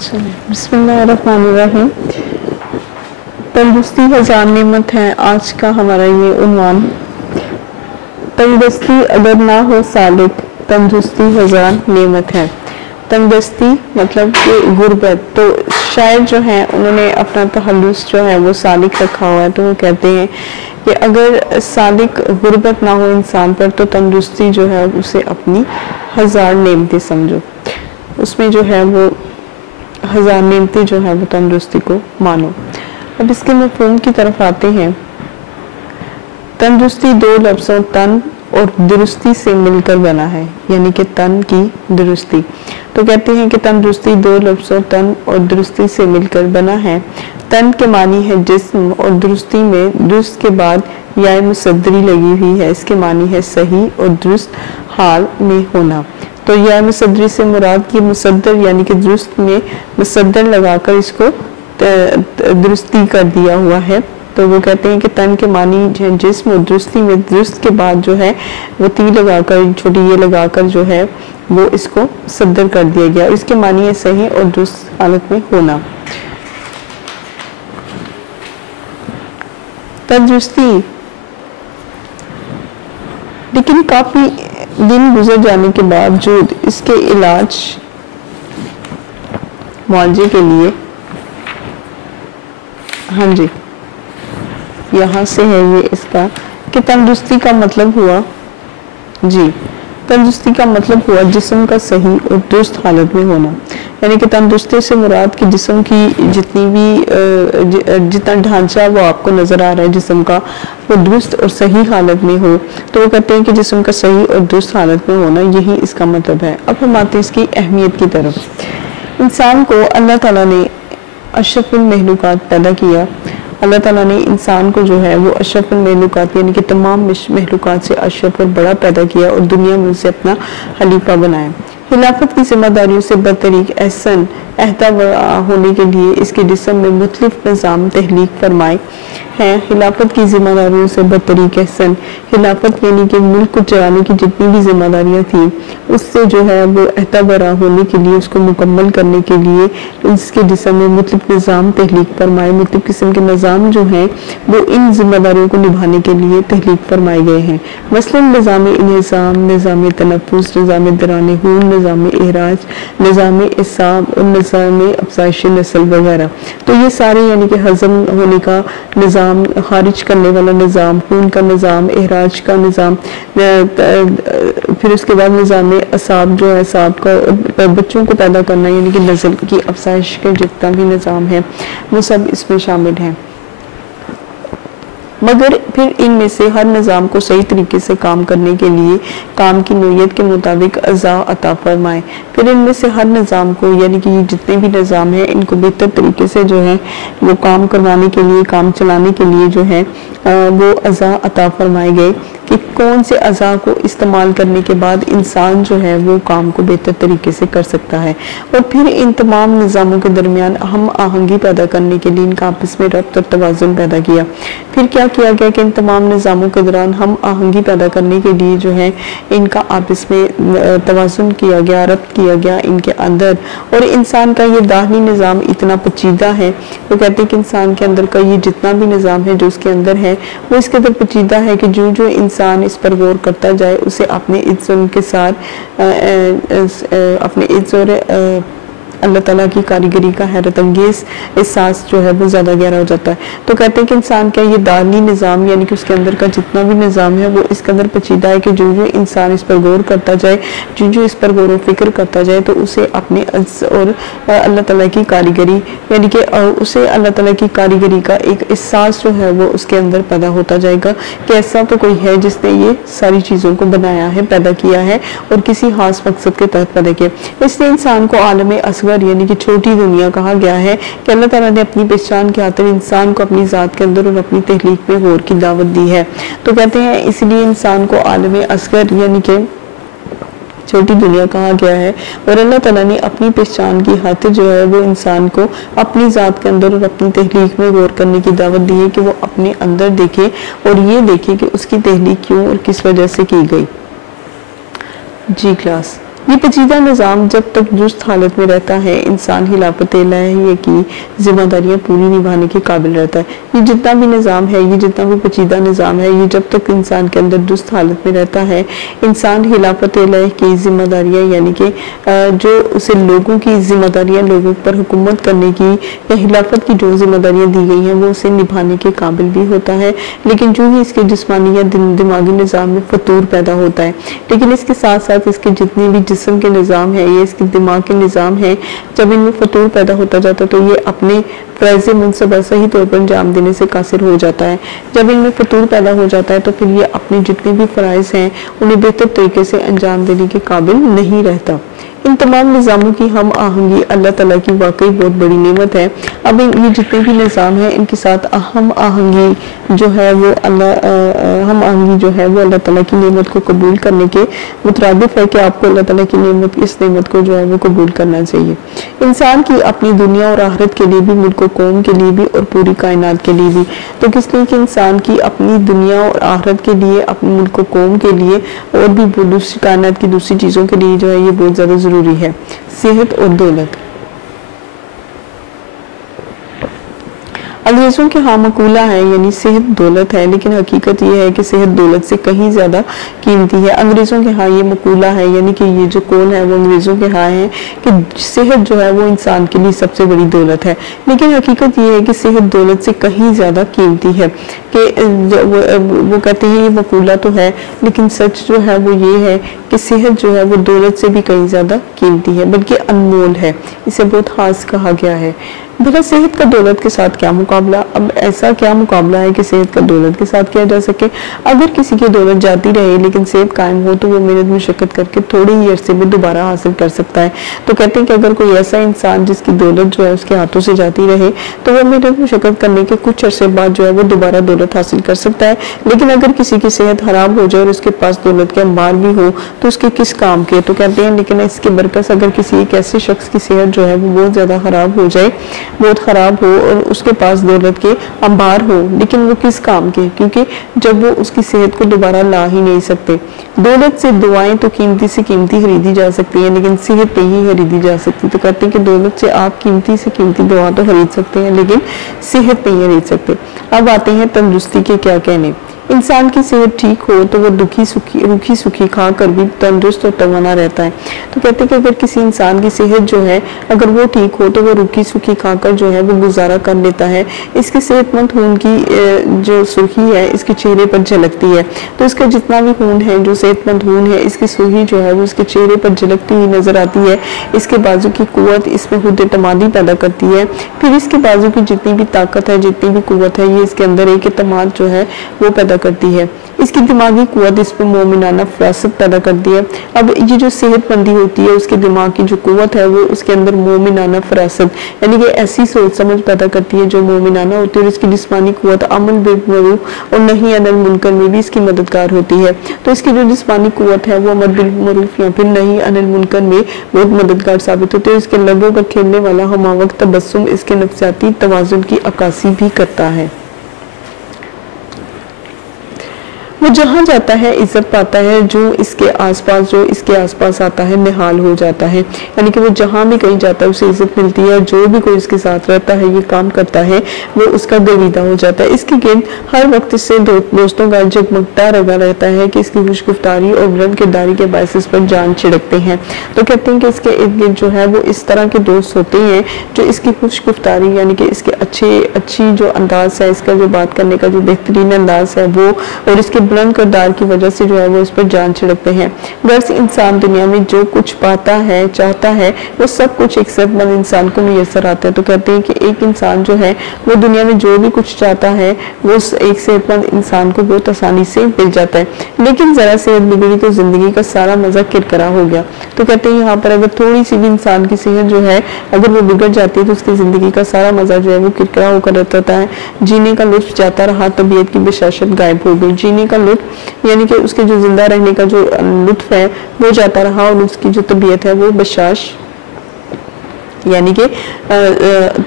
बिस्मिल्लाहिर्रहमानिर्रहीम। तंदुरुस्ती हजार नेमत है आज का हमारा ये उन्वान। तंदुरुस्ती अगर ना हो सालिक, तंदुरुस्ती हजार नेमत है। तंदुरुस्ती मतलब कि गुर्बत, तो शायद जो है उन्होंने अपना तहल्लुस जो है वो सालिक रखा हुआ है, तो वो कहते हैं कि अगर सालिक गुर्बत ना हो इंसान पर तो तंदुरुस्ती जो है उसे अपनी हजार नेमतें समझो, उसमें जो है वो हजार नेमतें जो है वो तंदुरुस्ती को मानो। अब इसके मफ़हूम की तरफ आते हैं। तंदुरुस्ती दो लफ्ज़ों तन और दुरुस्ती से मिलकर बना है, यानी कि तन की दुरुस्ती। तो कहते हैं कि तंदुरुस्ती दो लफ्ज़ों तन और दुरुस्ती से मिलकर बना है। तन के मानी है जिस्म और दुरुस्ती में दुरुस्त के बाद या मुसद्दरी लगी हुई है, इसके मानी है सही और दुरुस्त हाल में होना। तो या मुसद्दरी से मुराद की मुसद्दर यानी कि दुरुस्त में मुसद्दर लगाकर इसको दुरुस्ती कर दिया हुआ है। तो वो कहते हैं कि तन के मानी जिस्म और दुरुस्ती में दुरुस्त के बाद जो है वो ती लगाकर छोटी ये लगाकर जो है वो इसको सद्दर कर दिया गया। इसके मानी है सही और दुरुस्त हालत में होना। तंदुरुस्ती लेकिन काफी दिन गुजर जाने के बावजूद इसके इलाज मुआवजे के लिए, हाँ जी यहाँ से है ये इसका कि तंदुरुस्ती का मतलब हुआ जी, तंदुरुस्ती का मतलब हुआ जिस्म का सही और दुरुस्त हालत में होना। यानी कि तंदुरुस्ती से मुराद कि जिस्म की जितनी भी जितना ढांचा वो आपको नजर आ रहा है जिस्म का, वो दुरुस्त और सही हालत में हो। तो वो कहते हैं कि जिस्म का सही और दुरुस्त हालत में होना, यही इसका मतलब है। अब हम आते हैं इसकी अहमियत की तरफ। इंसान को अल्लाह ताला ने अशरफुल महलूकात पैदा किया। अल्लाह ताला ने इंसान को जो है वो अशरफुल महलूकात यानी कि तमाम महलूकात से अशरफ और बड़ा पैदा किया और दुनिया में उसे अपना खलीफा बनाया। खिलाफत की जिम्मेदारियों से बतरीक एहसन अहदा होने के लिए इसके जिस्म में मुख्तलिफ निज़ाम तहलीक फरमाए हैं। खिलाफत की जिम्मेदारियों से बतरीक एहसन, खिलाफत यानी कि मुल्क को चलाने की जितनी भी जिम्मेदारियां थी उससे जो है वो अहदा बरा होने के लिए, उसको मुकम्मल करने के लिए इसके जिस्म में मुख्तलिफ निज़ाम तहलीक फरमाए। मुख्तलिफ किस्म के निज़ाम जो हैं वो इन जिम्मेदारियों को निभाने के लिए तहलीक फरमाए गए हैं। मसलन निज़ाम इंहिज़ाम, निज़ाम तनफ़्फ़ुस, निज़ाम दौरान खून, निज़ाम इहराज, निज़ाम इसाब और निज़ाम अफ़ज़ाइश नस्ल वगैरह। तो ये सारे यानी कि हज़म होने का निज़ाम, खारिज करने वाला निज़ाम, खून का निज़ाम, इहराज का निज़ाम, फिर उसके बाद निज़ाम असाब जो है असाब का बच्चों को पैदा करना यानी कि नस्ल की अफ़ज़ाइश का जितना भी निज़ाम है वो सब इसमें शामिल है। मगर फिर इनमें से हर निज़ाम को सही तरीके से काम करने के लिए काम की नोयत के मुताबिक अज़ा अता फरमाए। फिर इनमें से हर निज़ाम को यानी कि जितने भी निज़ाम हैं इनको बेहतर तरीके से जो है वो काम करवाने के लिए, काम चलाने के लिए जो है वो अज़ा अता फरमाए गए कि कौन से अज़ा को इस्तेमाल करने के बाद इंसान जो है वो काम को बेहतर तरीके से कर सकता है। और फिर इन तमाम निज़ामों के दरमियान हम आहंगी पैदा करने के लिए इनका आपस में रब्त और तवाज़ुन पैदा किया। फिर क्या किया गया कि इन तमाम निज़ामों के दौरान हम आहंगी पैदा करने के लिए जो है इनका आपस में तवाज़ुन किया गया, रब्त किया गया इनके अंदर। और इंसान का ये दाहिनी निज़ाम इतना पेचीदा है, वो कहते हैं कि इंसान के अंदर का ये जितना भी निज़ाम है जो उसके अंदर है वो इसके अंदर पेचीदा है कि जो जो इंसान इस पर गौर करता जाए उसे अपने इज्जत के साथ अपने इज्जत अल्लाह ताला की कारीगरी का हैरत अंगेज एहसास जो है वो ज़्यादा गहरा हो जाता है। तो कहते हैं कि इंसान का ये दानी निज़ाम यानी कि उसके अंदर का जितना भी निज़ाम है वो इसके अंदर पेचीदा है कि जो जो इंसान इस पर गौर करता जाए, जो जो इस पर गौर व फिक्र करता जाए तो उसे अपने और अल्लाह ताला की कारीगरी यानी कि उसे अल्लाह ताला की कारीगरी का एक एहसास जो है वो उसके अंदर पैदा होता जाएगा कि ऐसा तो कोई है जिसने ये सारी चीज़ों को बनाया है, पैदा किया है और किसी खास मकसद के तहत पैदा किया। इसलिए इंसान को आलम असग़र यानी कि छोटी दुनिया कहा गया है कि अल्लाह ताला ने अपनी पहचान के खातिर इंसान को अपनी ज़ात के अंदर और अपनी तहलीक में गौर की दावत दी है। तो कहते हैं इसलिए इंसान को आलम असग़र यानी कि छोटी दुनिया कहा गया है। और अल्लाह ताला ने अपनी पहचान की खातिर जो है वो इंसान को अपनी ज़ात के अंदर और अपनी तहलीक में गौर करने की दावत दी है कि वो अपने अंदर देखे और ये देखे कि उसकी तहलीक क्यों और किस वजह से की गई। जी क्लास। ये पेचीदा निज़ाम जब तक दुरुस्त हालत में रहता है, इंसान हिलाफत इलाहिया की जिम्मेदारियां पूरी निभाने के काबिल रहता है। ये जितना भी निज़ाम है, ये जितना भी पेचीदा निज़ाम है, ये जब तक इंसान के अंदर दुरुस्त हालत में रहता है, इंसान हिलाफत इलाहिया की जिम्मेदारियां यानी कि जो उसे लोगों की जिम्मेदारियां, लोगों पर हुकूमत करने की या हिलाफत की जो जिम्मेदारियां दी गई हैं वो उसे निभाने के काबिल भी होता है। लेकिन जो ही इसके जिस्मानी या दिमागी निज़ाम में फतूर पैदा होता है, लेकिन इसके साथ साथ इसके जितने भी जिस्म के निज़ाम है, ये इसके दिमाग के निज़ाम है, जब इनमें फतूर पैदा होता जाता है तो ये अपने फ़र्ज़ मुनसबा सही तौर पर अंजाम देने से कासिर हो जाता है। जब इनमें फतूर पैदा हो जाता है तो फिर ये अपने जितने भी फ़राइज़ हैं उन्हें बेहतर तरीके से अंजाम देने के काबिल नहीं रहता। इन तमाम निज़ामों की हम आहंगी अल्लाह ताला की वाकई बहुत बड़ी नेमत है। अब ये जितने भी निज़ाम हैं इनके साथ हम आहंगी जो है वो अल्लाह ताला की नेमत को कबूल करने के मुतरादिफ है कि आपको अल्लाह ताला की नेमत, इस नेमत को जो है वो कबूल करना चाहिए। इंसान की अपनी दुनिया और आखिरत के लिए भी, मुल्क कौम के लिए भी और पूरी कायनात के लिए भी। तो किस लिए कि इंसान की अपनी दुनिया और आखिरत के लिए, अपने मुल्क कौम के लिए और भी दूसरी कायनात की दूसरी चीज़ों के लिए जो है ये बहुत ज़्यादा जरूरी है। सेहत और दौलत। अंग्रेजों के हाँ मकूला है यानी सेहत दौलत है, लेकिन हकीकत ये है कि सेहत दौलत से कहीं ज्यादा कीमती है। अंग्रेजों के हाँ ये मकूला है यानी कि ये जो कौल है वो अंग्रेजों के हाँ है कि सेहत जो है वो इंसान के लिए सबसे बड़ी दौलत है, लेकिन हकीकत ये है कि सेहत दौलत से कहीं ज्यादा कीमती है। कि वो कहते हैं ये मकूला तो है, लेकिन सच जो है वो ये है कि सेहत जो है वो दौलत से भी कहीं ज्यादा कीमती है, बल्कि अनमोल है। इसे बहुत खास कहा गया है। भला सेहत का दौलत के साथ क्या मुकाबला? अब ऐसा क्या मुकाबला है कि सेहत का दौलत के साथ किया जा सके? अगर किसी की दौलत जाती रहे लेकिन सेहत कायम हो तो वो मेहनत मुशक्कत करके थोड़े ही अरसे में दोबारा हासिल कर सकता है। तो कहते हैं कि अगर कोई ऐसा इंसान जिसकी दौलत जो है उसके हाथों से जाती रहे तो वह मेहनत मुशक्कत करने के कुछ अरसे बाद जो है वो दोबारा दौलत हासिल कर सकता है। लेकिन अगर किसी की सेहत खराब हो जाए और उसके पास दौलत के अंबार भी हो तो उसके किस काम के? तो कहते हैं लेकिन इसके बरकस अगर किसी एक ऐसे शख्स की सेहत जो है वो बहुत ज्यादा खराब हो जाए, बहुत खराब हो और उसके पास दौलत के अंबार हो, लेकिन वो किस काम के? क्योंकि जब वो उसकी सेहत को दोबारा ला ही नहीं सकते। दौलत से दुआएं तो कीमती से कीमती खरीदी जा सकती हैं, लेकिन सेहत नहीं खरीदी जा सकती। तो कहते हैं कि दौलत से आप कीमती से कीमती दुआ तो खरीद सकते हैं, लेकिन सेहत नहीं खरीद सकते। अब आते हैं तंदुरुस्ती के क्या कहने। इंसान की सेहत ठीक हो तो वो रूखी सूखी खाकर भी तंदुरुस्त और तवाना रहता है। तो कहते हैं कि अगर किसी इंसान की सेहत जो है अगर वो ठीक हो तो वो रूखी सूखी खाकर जो है वो गुजारा कर लेता है। इसके सेहतमंद खून की जो सुर्खी है इसके चेहरे पर झलकती है। तो इसका जितना भी खून है, जो सेहतमंद खून है, इसकी सुर्खी जो है वो इसके चेहरे पर झलकती हुई नजर आती है। इसके बाजू की कुव्वत इसमें खुद एतमादी पैदा करती है। फिर इसके बाजू की जितनी भी ताकत है, जितनी भी कुव्वत है, ये इसके अंदर एक एतमाद जो है वो पैदा करती है। इसकी दिमागी कुव्वत इस पर मोमिनाना फरासत पैदा करती है। अब ये जो सेहतमंदी होती है उसके दिमाग की जो कुव्वत है वो उसके अंदर मोमिनाना फरासत यानी कि ऐसी सोच समझ पैदा करती है जो मोमिनाना होती है। और इसकी जिस्मानी कुव्वत अमल बिल मरूफ और नहीं अनिल मुनकर में भी इसकी मददगार होती है। तो इसकी जो जिस्मानी कुव्वत है वो अमल बिल मरूफ या फिर नहीं अनिल मुनकर में बहुत मददगार साबित होती है। इसके लबों पर खेलने वाला हमावक्त तबस्सुम इसके नफ्सियाती तवाज़ुन की अक्कासी भी करता है। वो जहाँ जाता है इज्जत पाता है, जो इसके आसपास आता है निहाल हो जाता है। यानी कि वो जहाँ भी कहीं जाता है उसे इज्जत मिलती है। जो भी कोई इसके साथ रहता है, ये काम करता है, वो उसका गर्विदा हो जाता है। इसके गिर्द हर वक्त इससे दोस्तों का जगमगता लगा रहता है कि इसकी खुशगुफ्तारी और बुलंद किरदारी के बायस इस पर जान छिड़कते हैं। तो कहते हैं कि इसके इर्द गिर्द जो है वो इस तरह के दोस्त होते हैं जो इसकी खुशगुफ्तारी यानी कि इसके अच्छी जो अंदाज है, इसका जो बात करने का जो बेहतरीन अंदाज है वो और इसके बुलंद किरदार की वजह से जो है वो इस पर जान छिड़कते हैं। गर्ज इंसान दुनिया में जो कुछ पाता है, चाहता है, वो सब कुछ एक सेहतमंद इंसान को मुयसर आता है। तो कहते हैं कि एक इंसान जो है वो दुनिया में जो भी कुछ चाहता है वो एक सेहतमंद इंसान को बहुत आसानी से मिल जाता है। लेकिन जरा सेहत बिगड़ी तो जिंदगी का सारा मजा किरकिरा हो गया। तो कहते हैं यहाँ पर अगर थोड़ी सी भी इंसान की सेहत जो है अगर वो बिगड़ जाती है तो उसकी जिंदगी का सारा मजा जो है वो किरकिरा होकर रहता है। जीने का लुत्फ जाता रहा, तबीयत की बेशाशत गायब हो गई। जीने का लुत्फ यानी कि उसके जो जिंदा रहने का जो लुत्फ है वो जाता रहा और उसकी जो तबीयत है वो बशाश यानी कि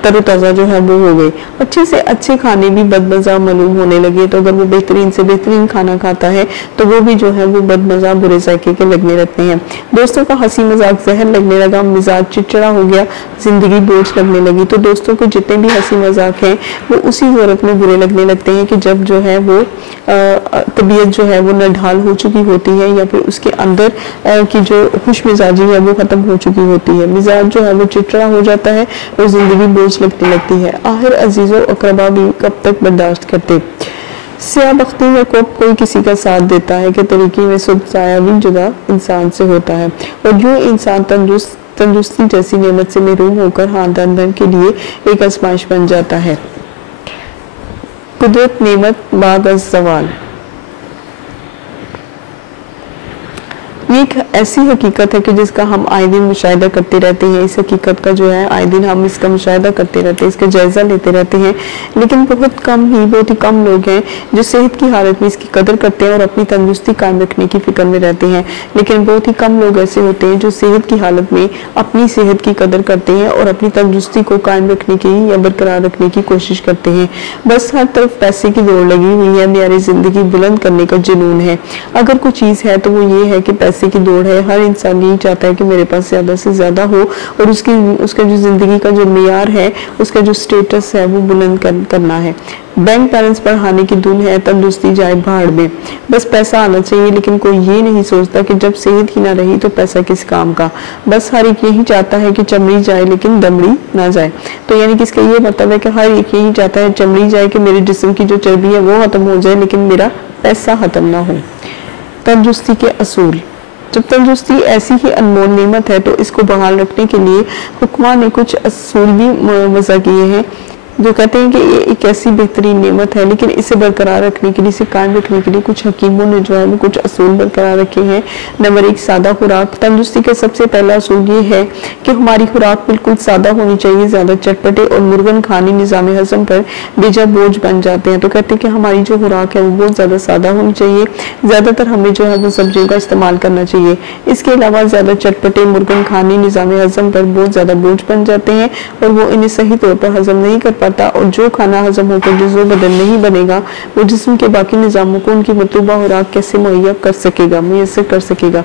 तरोताज़ा जो है वो हो गई। अच्छे से अच्छे खाने भी बदमज़ा मालूम होने लगे, तो अगर वो बेहतरीन से बेहतरीन खाना खाता है तो वो भी जो है वो बदमज़ा बुरे जायके के लगने लगते हैं। दोस्तों का हंसी मजाक जहर लगने लगा, मिजाज चिड़चिड़ा हो गया, जिंदगी बोझ लगने लगी। तो दोस्तों को जितने भी हंसी मजाक हैं वो उसी सूरत में बुरे लगने लगते हैं कि जब जो है वो तबीयत जो है वो नढाल हो चुकी होती है, या फिर उसके अंदर की जो खुश मिजाजी है वो खत्म हो चुकी होती है, मिजाज जो है वो चिड़चिड़ा हो जाता है और जिंदगी बोझ लगने लगती है। आखिर अजीजों अकरबा भी कब तक बर्दाश्त करते। स्याह बख्ती में कब कोई किसी का साथ देता है कि तरीके में सुबह साया भी जुदा इंसान से होता है, और यूं इंसान तंदुरुस्ती जैसी नेमत से महरूम होकर खानदान भर के लिए एक आजमाइश बन जाता है। कुदरत नेमत बाद अज़ ज़वाल। ये एक ऐसी हकीकत है कि जिसका हम आए दिन मुशाहिदा करते रहते हैं। इस हकीकत का जो है आए दिन हम इसका मुशाहिदा करते रहते हैं, इसका जायजा लेते रहते हैं, लेकिन बहुत ही कम लोग हैं जो सेहत की हालत में इसकी कदर करते हैं और अपनी तंदुरुस्ती कायम रखने की फिक्र में रहते हैं। लेकिन बहुत ही कम लोग ऐसे होते हैं जो सेहत की हालत में अपनी सेहत की कदर करते हैं और अपनी तंदुरुस्ती को कायम रखने की या बरकरार रखने की कोशिश करते हैं। बस हर तरफ पैसे की दौड़ लगी हुई है, मेरी जिंदगी बुलंद करने का जुनून है। अगर कोई चीज़ है तो वो ये है कि पैसे की दौड़ है। हर इंसान यही चाहता है कि मेरे पास ज़्यादा से ज़्यादा हो और उसका जो ज़िंदगी का जो मेयार है, उसका जो स्टेटस है वो बुलंद करना है। बैंक बैलेंस बढ़ाने की धुन है, तंदुरुस्ती जाए भाड़ में। बस पैसा आना चाहिए, लेकिन कोई ये नहीं सोचता कि जब सेहत ही ना रही तो पैसा किस काम का। बस हर एक यही चाहता है कि चमड़ी जाए लेकिन दमड़ी ना जाए। तो यानी कि इसका ये मतलब है कि हर एक यही चाहता है चमड़ी जाए, कि मेरे जिस्म की जो चर्बी है वो खत्म हो जाए लेकिन मेरा पैसा खत्म ना हो। तंदुरुस्ती के असूल। जब तंदुरुस्ती ऐसी ही अनमोल नेमत है तो इसको बहाल रखने के लिए हुक्मा ने कुछ असूल भी वज़ा किए हैं, जो कहते हैं कि ये एक ऐसी बेहतरीन नेमत है, लेकिन इसे बरकरार रखने के लिए, इसे कायम रखने के लिए कुछ हकीमों ने जो है वो कुछ असूल बरकरार रखे हैं। नंबर 1, सादा खुराक। तंदुरुस्ती का सबसे पहला असूल ये है कि हमारी खुराक बिल्कुल सादा होनी चाहिए। ज़्यादा चटपटे और मुर्गन खाने निज़ाम हज़म पर बेजा बोझ बन जाते हैं। तो कहते हैं कि हमारी जो खुराक है वो बहुत ज़्यादा सादा होनी चाहिए। ज़्यादातर हमें जो है वो सब्जियों का इस्तेमाल करना चाहिए। इसके अलावा ज़्यादा चटपटे मुर्गन खाने निज़ाम हज़म पर बहुत ज़्यादा बोझ बन जाते हैं और वो इन्हें सही तौर पर हज़म नहीं कर पाता, और जो खाना हजम होकर जुज़ो बदन नहीं बनेगा वो जिस्म के बाकी निज़ामों को उनकी मतलूबा खुराक कैसे मुहैया कर सकेगा, मुयस्सर कर सकेगा।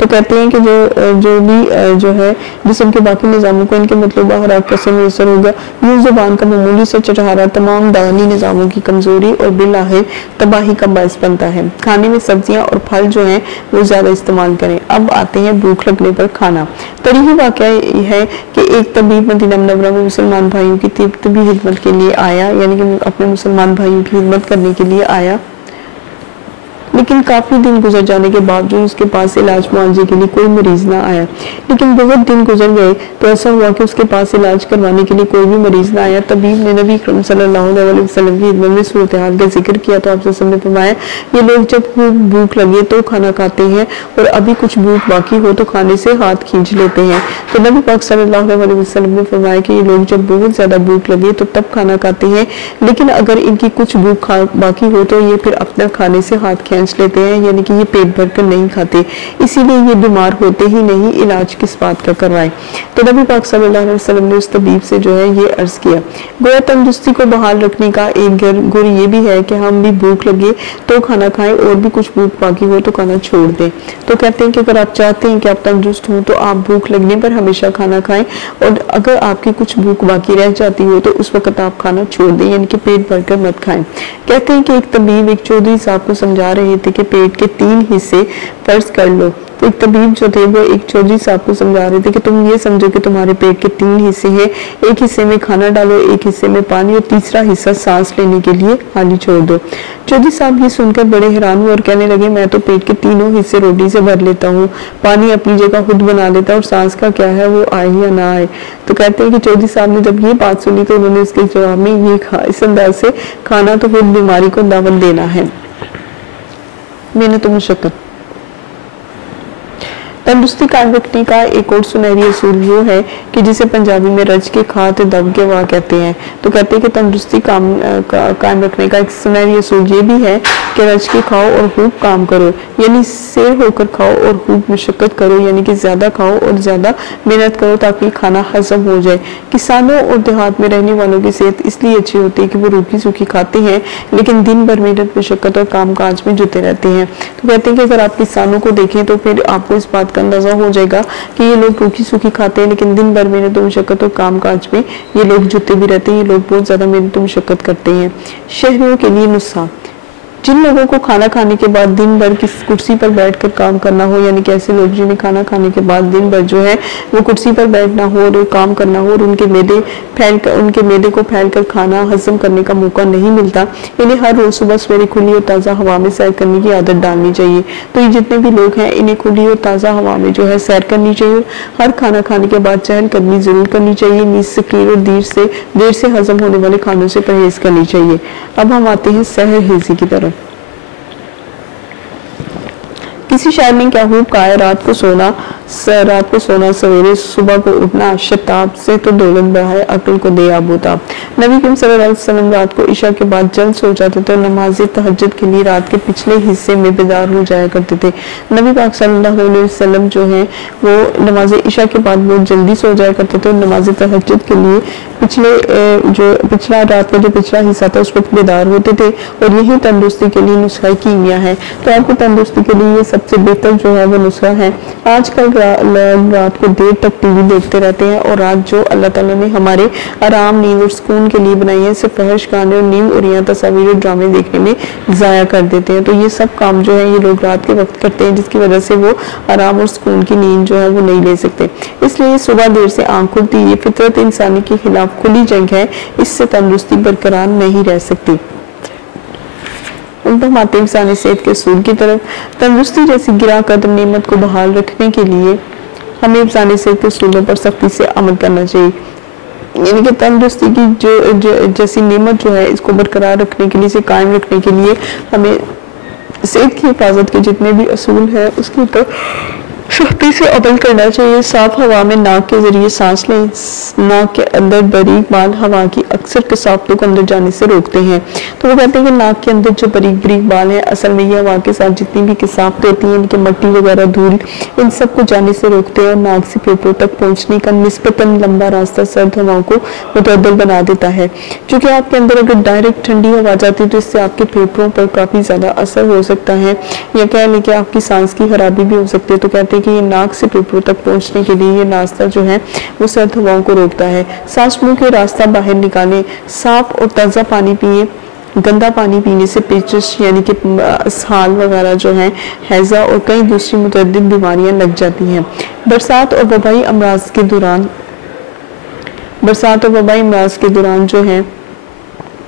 तो कहते हैं कि जो भी जो है जिस्म के बाकी निज़ामों को इनके मतलूबा खुराक कैसे मुयस्सर होगा। यूं ज़ुबान का मामूली सा चटहारा तमाम दानी निज़ामों की कमज़ोरी और बिलाहिर तबाही का बायस बनता है। खाने में सब्जियां और फल जो हैं वो ज़्यादा इस्तेमाल करें। अब आते हैं भूख लगने पर खाना। तरीही वाक़या है कि एक तबीब मदीना मुनव्वरा में मुसलमान भाइयों की तिब्बी खिदमत के लिए आया, यानी कि अपने मुसलमान भाइयों की खिदमत करने के लिए आया, लेकिन काफ़ी दिन गुजर जाने के बावजूद उसके पास इलाज मुआवजे के लिए कोई मरीज ना आया। लेकिन बहुत दिन गुजर गए तो ऐसा हुआ कि उसके पास इलाज करवाने के लिए कोई भी मरीज ना आया। तबीब ने नबी अकरम सल्लल्लाहु अलैहि वसल्लम की खिदमत में सूरत हाल का जिक्र किया तो आपसे सबने फरमाया, ये लोग जब भूख लगे तो खाना खाते हैं और अभी कुछ भूख बाकी हो तो खाने से हाथ खींच लेते हैं। तो नबी पाक सल्लल्लाहु अलैहि वसल्लम ने फरमाया कि ये लोग जब बहुत ज़्यादा भूख लगे तो तब खाना खाते हैं, लेकिन अगर इनकी कुछ भूख बाकी हो तो ये फिर अपना खाने से हाथ खींच लेते हैं, यानी कि ये पेट भर कर नहीं खाते, इसीलिए ये बीमार होते ही नहीं। इलाज किस बात का करवाए। तो नबी पाक सल्लल्लाहु अलैहि वसल्लम ने उस तबीब से जो है ये अर्ज किया। गोया तंदुरुस्ती को बहाल रखने का एक गुर ये भी है कि हम भी भूख लगे तो खाना खाएं और भी कुछ भूख बाकी हो तो खाना छोड़ दें। तो कहते हैं कि अगर आप चाहते हैं कि आप तंदुरुस्त हो तो आप भूख लगने पर हमेशा खाना खाएं, और अगर आपकी कुछ भूख बाकी रह जाती हो तो उस वक्त आप खाना छोड़ दें, यानी कि पेट भरकर मत खाएं। कहते हैं कि एक तबीब एक चौधरी साहब को समझा रहे थे कि पेट के 3 हिस्से फर्ज कर लो। तो एक तबीब जो थे वो एक चौधरी साहब को समझा रहे थे कि तुम ये समझो कि तुम्हारे पेट के 3 हिस्से हैं, एक हिस्से में खाना डालो, एक हिस्से में पानी और तीसरा हिस्सा सांस लेने के लिए खाली छोड़ दो। चौधरी साहब ये सुनकर बड़े हैरान हुए और कहने लगे, मैं तो पेट के 3 हिस्से रोटी से भर लेता हूँ, पानी अपनी जगह खुद बना लेता, और सांस का क्या है वो आए या ना आए। तो कहते हैं कि चौधरी साहब ने जब ये बात सुनी तो उन्होंने उसके जवाब में ये कहा, इस अंदाज से खाना तो खुद बीमारी को दावत देना है, मेहनत तो मुशक्कत। तंदुरुस्ती कायम रखने का एक और सुनहरी असूल वो है कि जिसे पंजाबी में रज के खा तो दब के वाह कहते हैं। तो कहते हैं कि तंदुरुस्ती कायम रखने का एक सुनहरी असूल ये भी है कि रज के खाओ और खूब काम करो, यानी सेर होकर खाओ और खूब मशक्कत करो, यानी कि ज्यादा खाओ और ज्यादा मेहनत करो ताकि खाना हजम हो जाए। किसानों और देहात में रहने वालों की सेहत इसलिए अच्छी होती है कि वो रूखी सूखी खाते हैं लेकिन दिन भर मेहनत मशक्कत और काम काज में जुटे रहते हैं। तो कहते हैं कि अगर आप किसानों को देखें तो फिर आपको इस बात का अंदाजा हो जाएगा कि ये लोग रूखी सूखी खाते हैं लेकिन दिन भर मेहनत और मशक्कत और काम काज में ये लोग जुटे भी रहते हैं, ये लोग बहुत ज्यादा मेहनत और मशक्कत करते हैं। शहरियों के लिए नुस्खा, जिन लोगों को खाना खाने के बाद दिन भर किस कुर्सी पर बैठकर काम करना हो, यानी कि ऐसे लोग जिन्हें खाना खाने के बाद दिन भर जो है वो कुर्सी पर बैठना हो और काम करना हो और उनके मैदे को फैलकर खाना हजम करने का मौका नहीं मिलता, इन्हें हर रोज सुबह सवेरे खुली और ताज़ा हवा में सैर करने की आदत डालनी चाहिए। तो ये जितने भी लोग हैं इन्हें खुली और ताज़ा हवा में जो है सैर करनी चाहिए। हर खाना खाने के बाद चहलकदमी जरूर करनी चाहिए। नींद से क्लियर और देर से हजम होने वाले खानों से परहेज करनी चाहिए। अब हम आते हैं सहर हेजी की तरफ। किसी शायर ने क्या खूब कहा है, रात को सोना सवेरे सुबह को उठना, शताब से तो दौलत बढ़ाए अक्ल को दे आबूताब। नबी करीम सल्लल्लाहु अलैहि वसल्लम रात को इशा के बाद जल्द सो जाते थे और नमाज तहज्जुद के लिए रात के पिछले हिस्से में बेदार हो जाया करते थे। नबी पाक सल्लल्लाहु अलैहि वसल्लम जो है वो नमाज इशा के बाद बहुत जल्दी सो जाया करते थे और नमाज तहज्जुद के लिए रात का जो पिछला हिस्सा था उस वक्त बेदार होते थे और यही तंदुरुस्ती के लिए नुस्खा कीमिया है। तो आपकी तंदुरुस्ती के लिए ये सबसे बेहतर जो है वो नुस्खा है। आजकल लोग रात को देर तक टीवी देखते रहते हैं और रात जो अल्लाह ताला ने हमारे आराम, नींद और सुकून के लिए बनाई है सिर्फ फहश गाने और नींद और यहाँ तस्वीर और ड्रामे देखने में ज़ाया कर देते हैं। तो ये सब काम जो है ये लोग रात के वक्त करते हैं जिसकी वजह से वो आराम और सुकून की नींद जो है वो नहीं ले सकते। इसलिए सुबह देर से आंख खुलती, ये फितरत इंसानी के खिलाफ खुली जंग है, इससे तंदुरुस्ती बरकरार नहीं रह सकती। हम आते हैं इंसानी सेहत के असूल की तरफ। तंदुरुस्ती जैसी गिरा कदर नेमत को बहाल रखने के लिए हमें इंसानी सेहत के असूलों पर सख्ती से अमल करना चाहिए। यानी कि तंदुरुस्ती की जो जैसी नेमत जो है इसको बरकरार रखने के लिए, इसे कायम रखने के लिए हमें सेहत की हिफाजत के जितने भी असूल है उसके ऊपर सख्ती से अमल करना चाहिए। साफ हवा में नाक के जरिए सांस लें। नाक के अंदर बारीक बाल हवा की अक्सर कसावतों को अंदर जाने से रोकते हैं। तो वो कहते हैं कि नाक के अंदर जो बारीक बाल हैं असल में ये हवा के साथ जितनी भी कसावतें होती हैं, इनके मट्टी वगैरह धूल इन सब को जाने से रोकते हैं और नाक से फेफड़ों तक पहुंचने का निस्बतन लंबा रास्ता सर्द हवाओं को मुतअद्दिल बना देता है। क्योंकि आपके अंदर अगर डायरेक्ट ठंडी हवा जाती है तो इससे आपके फेफड़ों पर काफी ज्यादा असर हो सकता है या कह लें कि आपकी सांस की खराबी भी हो सकती है। तो कहते हैं कि ये नाक से फेफड़ों तक पहुंचने के लिए ये रास्ता जो है वो सर्द हवाओं को रोकता है। सांस मुंह के रास्ता बाहर निकालें। साफ और ताज़ा पानी पिए। गंदा पानी पीने से पेचिश यानी कि इसहाल वगैरह जो है, हैजा और कई दूसरी मुतअद्दिद बीमारियां लग जाती हैं। बरसात और वबाई अमराज के दौरान जो है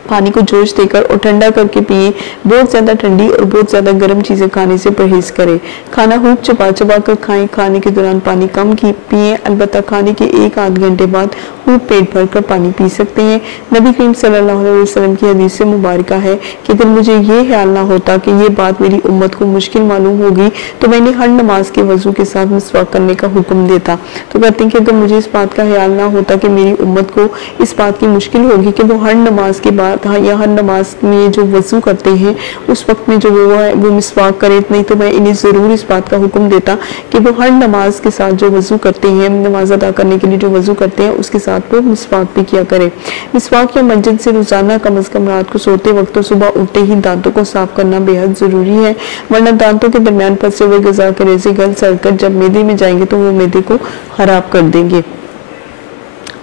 पानी को जोश देकर और ठंडा करके पिए। बहुत ज़्यादा ठंडी और बहुत ज़्यादा गर्म चीज़ें खाने से परहेज करें। खाना खूब चबा कर खाएं। खाने के दौरान पानी कम पिए। अलबत्ता खाने के 1-8 घंटे बाद खूब पेट भर कर पानी पी सकते हैं। नबी करीम सल्लल्लाहु अलैहि वसल्लम की हदीस से मुबारका है कि अगर मुझे ये ख्याल ना होता कि ये बात मेरी उम्मत को मुश्किल मालूम होगी तो मैंने हर नमाज के वजू के साथ मिसवाक करने का हुक्म देता। तो कहते हैं कि अगर मुझे इस बात का ख्याल ना होता कि मेरी उम्मत को इस बात की मुश्किल होगी कि वो हर नमाज के बाद या हर नमाज में जो वजू करते हैं उस वक्त में जो वो मिसवाक करे, नहीं तो मैं इन्हें ज़रूर इस बात का हुक्म देता कि वो हर नमाज के साथ जो वजू करते हैं, नमाज अदा करने के लिए जो वजू करते हैं उसके साथ वो मिसवाक भी किया करें। मिसवाक या मंजन से रोजाना कम अज कम रात को सोते वक्त और सुबह उठते ही दांतों को साफ करना बेहद ज़रूरी है, वरना दांतों के दरमियान फंसे हुए ग़िज़ा के रेज़े गल सड़कर जब मैदे में जाएंगे तो वो मैदे को खराब कर देंगे।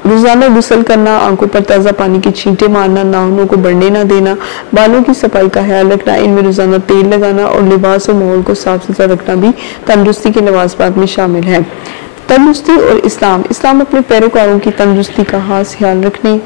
रोजाना गुस्ल करना, आंखों पर ताज़ा पानी की छींटे मारना, नाखूनों को बढ़ने ना देना, बालों की सफाई का ख्याल रखना, इनमें रोजाना तेल लगाना और लिबास और माहौल को साफ सुथरा रखना भी तंदुरुस्ती के लवाज़मात में शामिल है। तंदुरुस्ती और इस्लाम अपने पैरोकारों की तंदुरुस्ती का खास ख्याल रखने,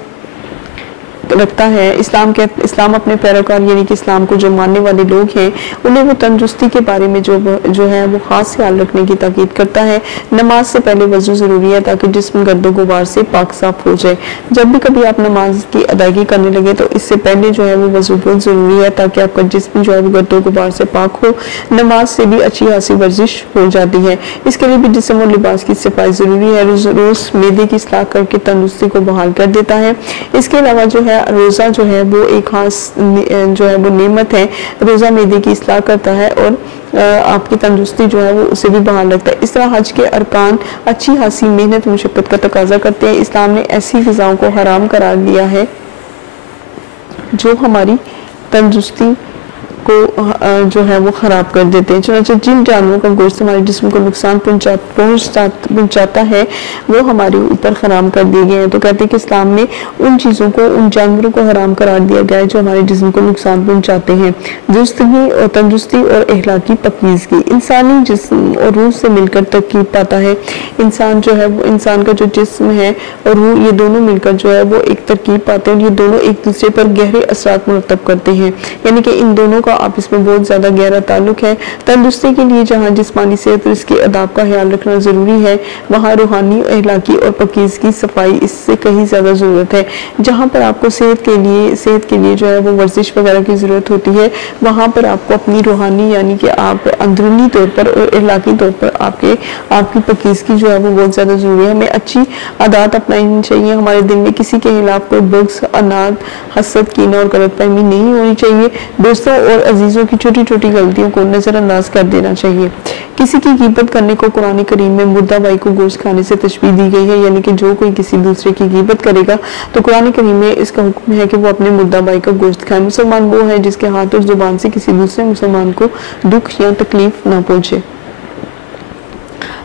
रखता है। इस्लाम अपने पैरोकार यानी कि इस्लाम को जो मानने वाले लोग हैं उन्हें वो तंदुरुस्ती के बारे में जो है वो खास ख्याल रखने की ताकीद करता है। नमाज से पहले वजू जरूरी है ताकि जिस्म गर्दो गुबार से पाक साफ हो जाए। जब भी कभी आप नमाज की अदायगी करने लगे तो इससे पहले जो है वो वजू बहुत जरूरी है ताकि आपका जिस्म जो है वो गर्दो गुबार से पाक हो। नमाज से भी अच्छी खासी वर्जिश हो जाती है। इसके लिए भी जिस्म और लिबास की सफाई जरूरी है। रोज मैदे की इस्लाह करके तंदुरुस्ती को बहाल कर देता है। इसके अलावा जो है रोजा जो है वो एक खास जो है वो नेमत है। रोजा मैदे की इस्लाह करता है और आपकी तंदुरुस्ती जो है वो उसे भी बहाल रखता है। इस तरह हज के अरकान अच्छी खासी मेहनत मुशक्कत का तकाजा करते हैं। इस्लाम ने ऐसी ग़िज़ाओं को हराम करार दिया है जो हमारी तंदुरुस्ती को जो है वो खराब कर देते हैं। चुनांचे जिन जानवरों का गोश्त हमारे जिस्म को नुकसान पहुंचाता है वो हमारे ऊपर हराम कर दिए गए हैं। तो कहते हैं कि इस्लाम में उन चीज़ों को, उन जानवरों को हराम करार दिया गया है जो हमारे जिस्म को नुकसान पहुंचाते हैं। दुरुस्ती और तंदुरुस्ती और अखलाकी पकीज़गी इंसानी जिस्म और रूह से मिलकर तरकीब पाता है। इंसान जो है वो, इंसान का जो जिस्म है और रूह, ये दोनों मिलकर जो है वो एक तरकीब पाते हैं और ये दोनों एक दूसरे पर गहरे असरात मुरतब करते हैं। यानी कि इन दोनों का आपस में बहुत ज्यादा गहरा ताल्लुक है। तंदुरुस्ती के लिए जहाँ जिस्मानी सेहत और इसके आदाब का ख्याल रखना जरूरी है, वहाँ रूहानी, अखलाकी और पकीज़गी सफाई इससे कहीं ज्यादा जरूरत है। जहाँ पर आपको सेहत के लिए जो है वो वर्जिश वगैरह की जरूरत होती है, वहाँ पर आपको अपनी रूहानी यानी कि आप अंदरूनी तौर पर और अखलाकी तौर पर आपकी पकीज़गी जो है वो बहुत ज्यादा जरूरी है। हमें अच्छी आदत अपनानी चाहिए। हमारे दिल में किसी के खिलाफ कोई बुग़्ज़, अनाद, हसद, कीना और गलतफहमी नहीं होनी चाहिए। दोस्तों और अजीजों की छोटी छोटी गलतियों को नजरअंदाज कर देना चाहिए। किसी की गिबत करने को कुरान करीम में मुर्दा भाई को गोश्त खाने से तशबीह दी गई है। यानी कि जो कोई किसी दूसरे की गिबत करेगा तो कुरान करीम में इसका हुक्म है कि वो अपने मुर्दा भाई का गोश्त खाए। मुसलमान वो है जिसके हाथ और जुबान से किसी दूसरे मुसलमान को दुख या तकलीफ ना पहुंचे।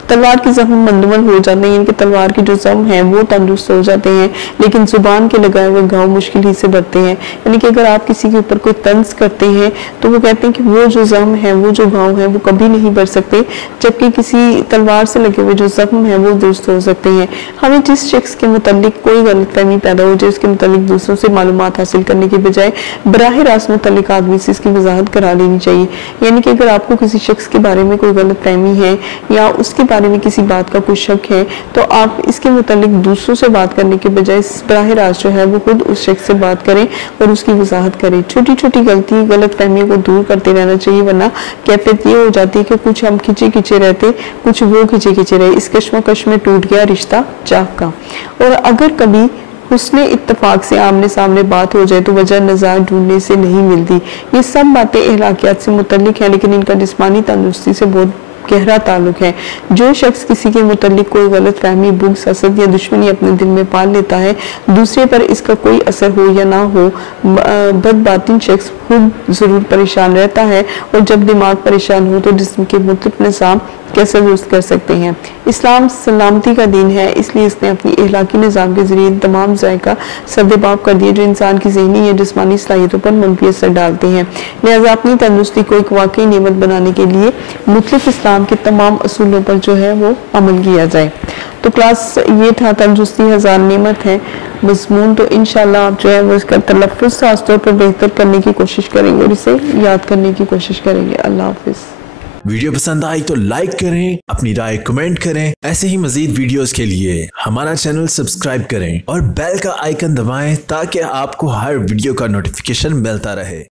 तलवार के जख्म मंदमल हो जाते हैं, इनके तलवार के जो जख्म हैं वो तंदुरुस्त हो जाते हैं, लेकिन जुबान के लगाए हुए घाव मुश्किल ही से बढ़ते हैं। यानी कि अगर आप किसी के ऊपर कोई तंज करते हैं तो वो कहते हैं कि वो जो जख्म है, वो जो घाव है वो कभी नहीं बढ़ सकते, जबकि किसी तलवार से लगे हुए जो जख्म है वो दुरुस्त हो सकते हैं। हमें जिस शख्स के मुतालिक कोई गलतफहमी पैदा हो जाए, उसके मुतालिक दूसरों से मालूमात हासिल करने के बजाय बराह रास्त मुतालिक आदमी से इसकी वजाहत करा लेनी चाहिए। यानी कि अगर आपको किसी शख्स के बारे में कोई गलतफहमी है या उसके बारे में किसी बात का कुछ शक है तो आप इसके मुतालिक दूसरों से बात करने के बजाय बराह रास्त जो है वो खुद उस शख्स से बात करें और उसकी वजाहत करें। छोटी छोटी गलती, गलतफहमियों को दूर करते रहना चाहिए, वरना कैफियत ये हो जाती है कि कुछ हम खिंचे खिंचे रहते, कुछ वो खिंचे खिंचे रहे। इस कश्मकश में टूट गया रिश्ता चाक का। और अगर कभी उसने इत्तेफाक से आमने सामने बात हो जाए तो वजह नज़ार ढूंढने से नहीं मिलती। ये सब बातें अखलाकियात से मुतल्लिक है, लेकिन इनका जिस्मानी तंदुरुस्ती से बहुत गहरा ताल्लुक है। जो शख्स किसी के मुतालिक कोई गलत फहमी, बुग़्ज़, हसद या दुश्मनी अपने दिल में पाल लेता है, दूसरे पर इसका कोई असर हो या ना हो, बदबातिन शख्स खुद जरूर परेशान रहता है और जब दिमाग परेशान हो तो जिस्म के मुख्तलिफ निज़ाम कैसे दुरुस्त कर सकते हैं। इस्लाम सलामती का दीन है, इसलिए इसने अपनी अखलाकी निज़ाम के जरिए तमाम ज़ायका सद्देबाब कर दिए जो इंसान की ज़हनी या जिस्मानी सलाहियतों पर मनफी असर डालते हैं। लिहाजा अपनी तंदुरुस्ती को एक वाकई नेमत बनाने के लिए मुख्तलिफ इस्लाम के तमाम असूलों पर जो है वो अमल किया जाए। तो क्लास ये था तंदुरुस्ती हज़ार नेमत है मज़मून। तो इंशाल्लाह आप जो है वो इसका तलफ़्फ़ुज़ खास तौर पर बेहतर करने की कोशिश करेंगे और इसे याद करने की कोशिश करेंगे। अल्लाह हाफ़िज़। वीडियो पसंद आई तो लाइक करें, अपनी राय कमेंट करें। ऐसे ही मजीद वीडियोस के लिए हमारा चैनल सब्सक्राइब करें और बेल का आइकन दबाएं ताकि आपको हर वीडियो का नोटिफिकेशन मिलता रहे।